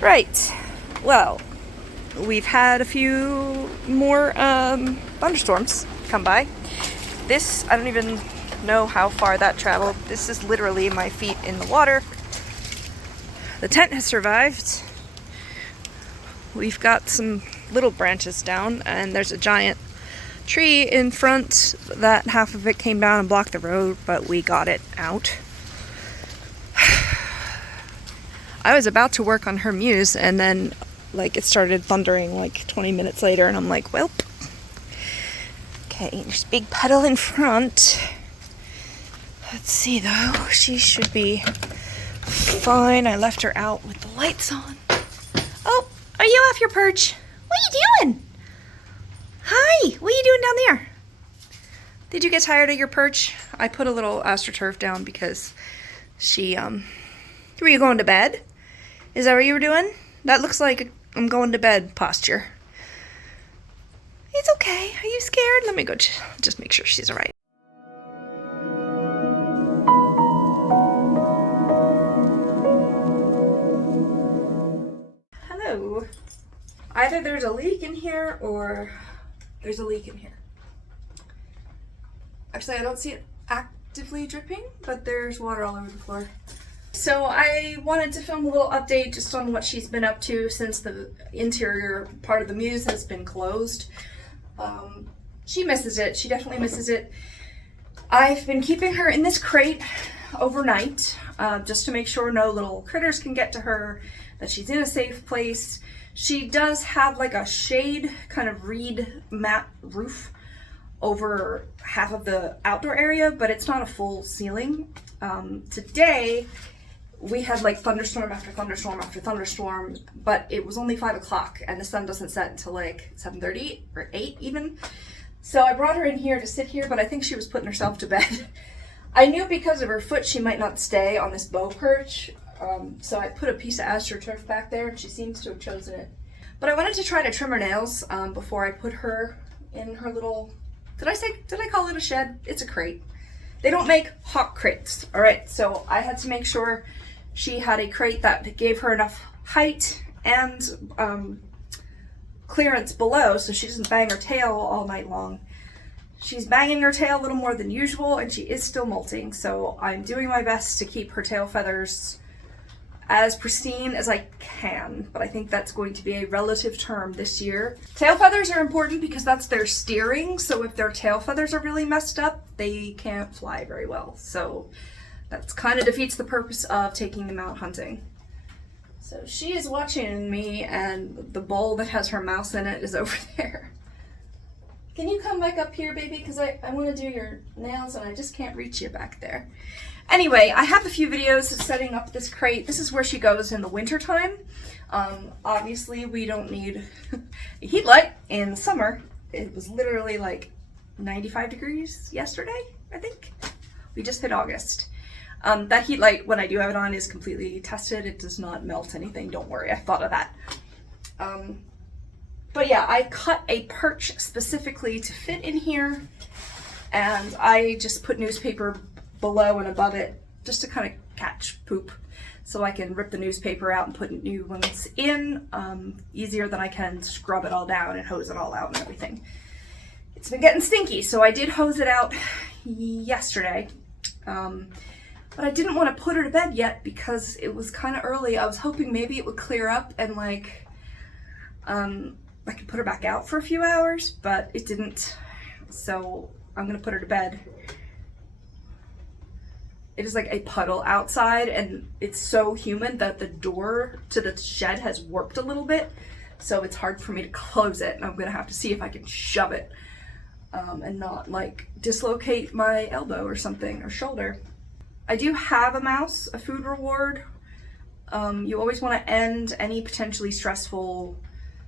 Right. Well, we've had a few more thunderstorms come by. This, I don't even know how far that traveled. This is literally my feet in the water. The tent has survived. We've got some little branches down, and there's a giant tree in front that half of it came down and blocked the road, but we got it out. I was about to work on her muse, and then it started thundering 20 minutes later, and I'm like, welp. Okay, there's big Puddle in front. Let's see though, she should be fine. I left her out with the lights on. Oh, are you off your perch? What are you doing? Hi, what are you doing down there? Did you get tired of your perch? I put a little AstroTurf down because she, were you going to bed? Is that what you were doing? That looks like I'm going to bed posture. It's okay. Are you scared? Let me go just make sure she's all right. Hello. Either there's a leak in here or there's a leak in here. Actually, I don't see it actively dripping, but there's water all over the floor. So I wanted to film a little update just on what she's been up to since the interior part of the muse has been closed. She misses it. She definitely misses it. I've been keeping her in this crate overnight just to make sure no little critters can get to her, that she's in a safe place. She does have a shade kind of reed mat roof over half of the outdoor area, but it's not a full ceiling. Today we had thunderstorm after thunderstorm after thunderstorm, but it was only 5 o'clock and the sun doesn't set until 7:30 or 8 even. So I brought her in here to sit here, but I think she was putting herself to bed. I knew because of her foot she might not stay on this bow perch, so I put a piece of AstroTurf back there and she seems to have chosen it. But I wanted to try to trim her nails before I put her in her little, did I call it a shed? It's a crate. They don't make hawk crates, all right? So I had to make sure she had a crate that gave her enough height and clearance below so she doesn't bang her tail all night long. She's banging her tail a little more than usual, and she is still molting, so I'm doing my best to keep her tail feathers as pristine as I can, but I think that's going to be a relative term this year. Tail feathers are important because that's their steering, so if their tail feathers are really messed up, they can't fly very well. So that's kind of defeats the purpose of taking them out hunting. So she is watching me, and the bowl that has her mouse in it is over there. Can you come back up here, baby? Because I want to do your nails and I just can't reach you back there. Anyway, I have a few videos of setting up this crate. This is where she goes in the winter time. Obviously, we don't need a heat light in the summer. It was literally 95 degrees yesterday, I think. We just hit August. That heat light, when I do have it on, is completely tested. It does not melt anything. Don't worry, I thought of that. But yeah, I cut a perch specifically to fit in here, and I just put newspaper below and above it just to kind of catch poop, so I can rip the newspaper out and put new ones in easier than I can scrub it all down and hose it all out and everything. It's been getting stinky, so I did hose it out yesterday, but I didn't want to put her to bed yet because it was kind of early. I was hoping maybe it would clear up and I could put her back out for a few hours, but it didn't, so I'm gonna put her to bed. It is a puddle outside, and it's so humid that the door to the shed has warped a little bit, so it's hard for me to close it, and I'm gonna have to see if I can shove it and not dislocate my elbow or something, or shoulder. I do have a mouse, a food reward. You always want to end any potentially stressful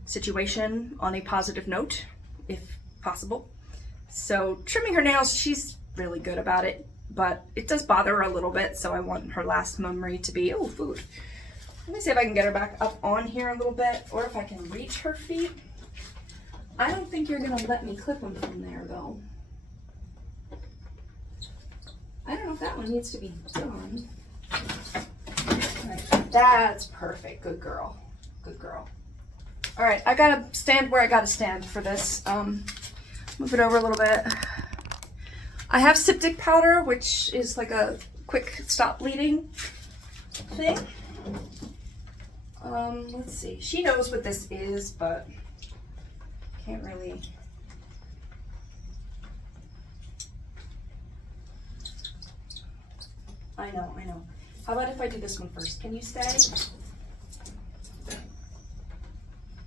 situation on a positive note, if possible. So trimming her nails, she's really good about it, but it does bother her a little bit, so I want her last memory to be, oh, food. Let me see if I can get her back up on here a little bit, or if I can reach her feet. I don't think you're gonna let me clip them from there though. I don't know if that one needs to be done. All right, that's perfect, good girl. Good girl. All right, I gotta stand where I gotta stand for this. Move it over a little bit. I have septic powder, which is like a quick stop bleeding thing. Let's see. She knows what this is, but can't really. I know. How about if I do this one first? Can you stay?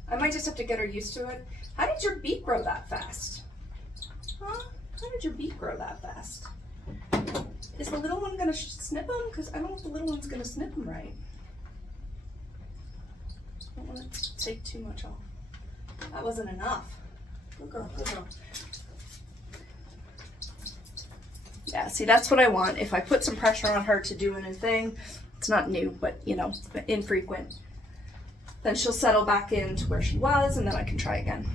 I might just have to get her used to it. How did your beak grow that fast? Huh? How did your beak grow that fast? Is the little one gonna snip him? Because I don't know if the little one's gonna snip him right. I don't want to take too much off. That wasn't enough. Good girl, good girl. Yeah, see, that's what I want. If I put some pressure on her to do a new thing, it's not new, but you know, infrequent, then she'll settle back into where she was, and then I can try again.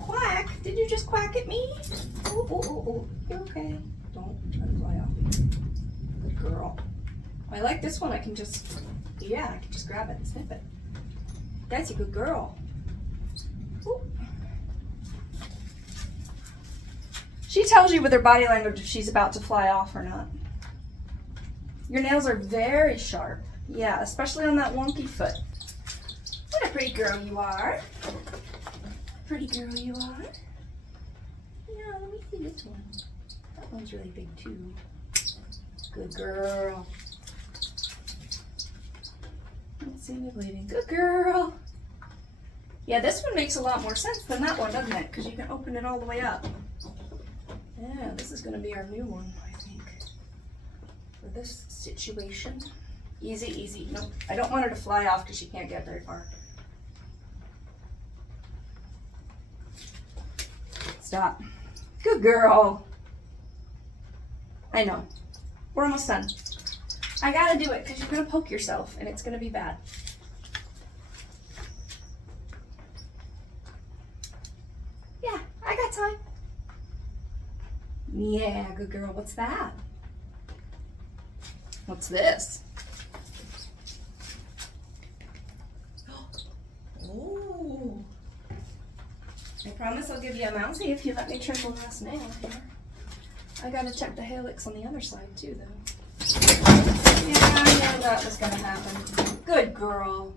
Quack! Did you just quack at me? Oh. You're okay. Don't try to fly off. Good girl. I like this one. I can just grab it and snip it. That's a good girl. Ooh. She tells you with her body language if she's about to fly off or not. Your nails are very sharp. Yeah, especially on that wonky foot. What a pretty girl you are. Pretty girl you are. Yeah, let me see this one. That one's really big too. Good girl. Let's see me bleeding. Good girl. Yeah, this one makes a lot more sense than that one, doesn't it? Because you can open it all the way up. Yeah, this is going to be our new one, I think, for this situation. Easy. Nope, I don't want her to fly off because she can't get very far. Stop. Good girl. I know. We're almost done. I gotta do it because you're going to poke yourself and it's going to be bad. Yeah, I got time. Yeah, good girl. What's that? What's this? Oh. I promise I'll give you a mousey if you let me trim the last nail here. I gotta check the helix on the other side too, though. Yeah, I knew that was gonna happen. Good girl.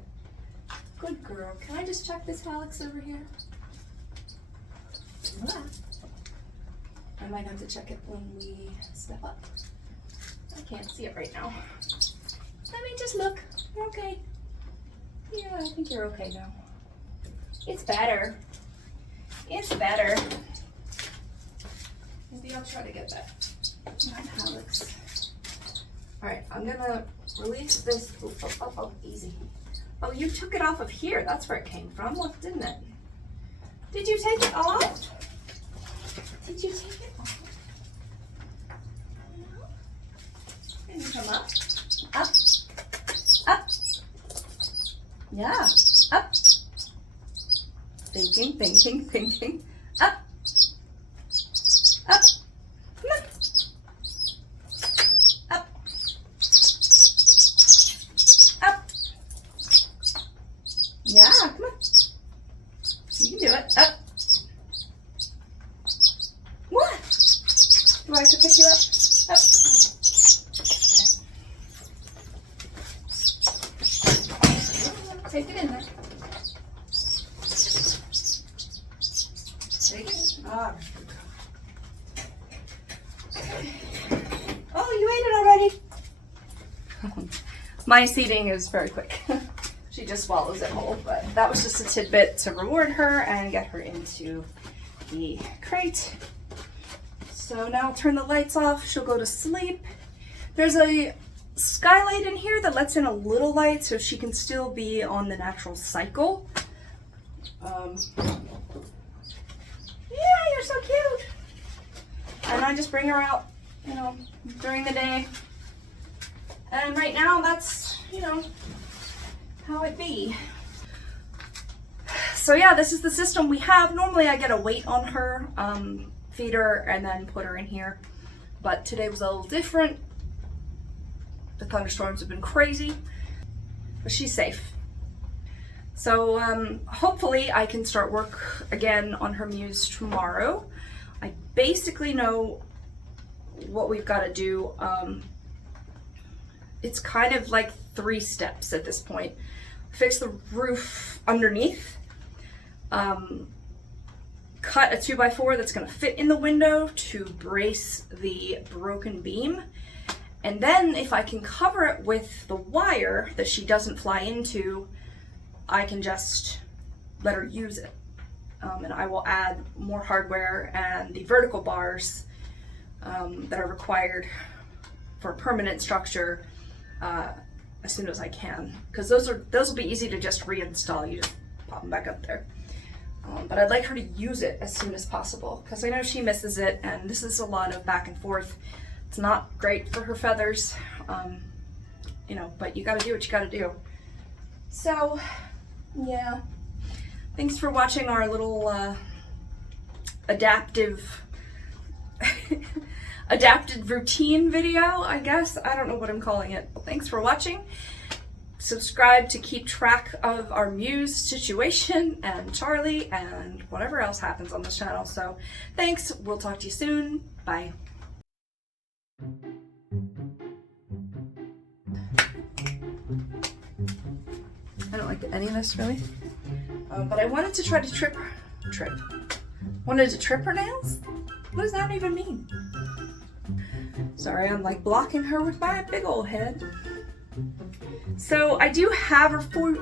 Good girl. Can I just check this helix over here? I might have to check it when we step up. I can't see it right now. Let me just look. You're okay. Yeah, I think you're okay now. It's better. It's better. Maybe I'll try to get that helix. Alright, I'm gonna release this. Oh, easy. Oh, you took it off of here. That's where it came from, didn't it? Did you take it off? Did you take it off? No? Can you come up? Up. Up. Yeah. Up. Thinking. Up. Up. Come on. Up. Up. Yeah, come on. You can do it. Up. What? Do I have to pick you up? Up. Okay. Take it in there. Take it. All right. Oh, you ate it already? My seeding is very quick. She just swallows it whole, but that was just a tidbit to reward her and get her into the crate. So now I'll turn the lights off. She'll go to sleep. There's a skylight in here that lets in a little light so she can still be on the natural cycle. Yeah, you're so cute. And I just bring her out, you know, during the day. And right now that's, you know, how it be. So yeah, this is the system we have. Normally I get a weight on her, feed her, and then put her in here. But today was a little different. The thunderstorms have been crazy. but she's safe. So hopefully I can start work again on her muse tomorrow. I basically know what we've got to do. It's kind of like 3 steps at this point. Fix the roof underneath, cut a 2x4 that's going to fit in the window to brace the broken beam, and then if I can cover it with the wire that she doesn't fly into, I can just let her use it. And I will add more hardware and the vertical bars that are required for a permanent structure as soon as I can, because those will be easy to just reinstall. You just pop them back up there. But I'd like her to use it as soon as possible, because I know she misses it, and this is a lot of back and forth. It's not great for her feathers, you know, but you gotta do what you gotta do. So, yeah. Thanks for watching our little adapted routine video, I guess. I don't know what I'm calling it. Thanks for watching. Subscribe to keep track of our muse situation and Charlie and whatever else happens on this channel. So thanks. We'll talk to you soon. Bye. I don't like any of this, really. But I wanted to try to trip. Wanted to trip her nails? What does that even mean? Sorry, I'm like blocking her with my big old head. So I do have her for...